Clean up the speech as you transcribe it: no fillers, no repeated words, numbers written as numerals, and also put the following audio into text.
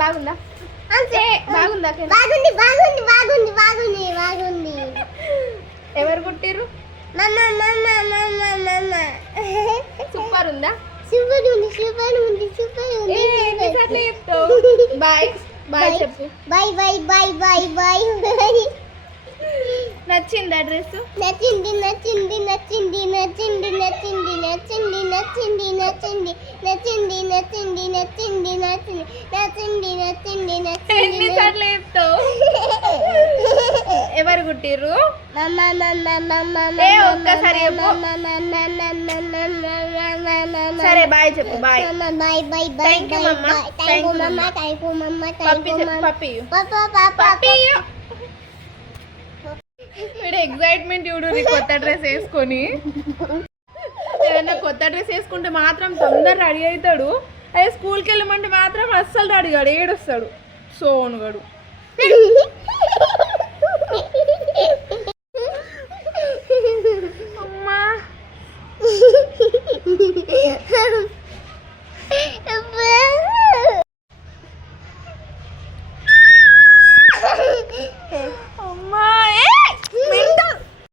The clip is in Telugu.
బాగుందా? బాగుందా? బాగుంది బాగుంది బాగుంది బాగుంది బాగుంది. ఎవరు కుట్టిర్రు? సూపర్ ఉందా? సూపర్ ఉంది సూపర్ ఉంది సూపర్ ఉంది. ఎన్నిసార్లు చెప్తావు? బాయ్ బాయ్ చెప్పు. Bye bye bye bye bye bye. నచ్చిందా డ్రెస్? నచ్చింది నచ్చింది నచ్చింది నచ్చింది నచ్చింది నచ్చింది నచ్చింది నచ్చింది నచ్చింది నచ్చింది నచ్చింది నచ్చింది నచ్చింది నచ్చింది నచ్చింది. ఎన్నిసార్లు చెప్తావు? ఎవరు కుట్టిర్రు? ఒక్కసారి చెప్పు. సరే బాయ్ చెప్పు. Bye bye bye bye. Thank you మమ్మ. థ్యాంక్ యూ మమ్మ థ్యాంక్ యూ మమ్మ థ్యాంక్ యూ మమ్మ. పప్పి పప్పి వీడు ఎగ్జైట్మెంట్ చూడు కొత్త డ్రెస్ వేసుకొని. ఏదైనా కొత్త డ్రెస్ వేసుకుంటే మాత్రం తొందర రెడీ అవుతాడు. అదే స్కూల్కి వెళ్ళమంటే మాత్రం అస్సలు రెడీ కాడు, ఏడుస్తాడు సోనుగాడు.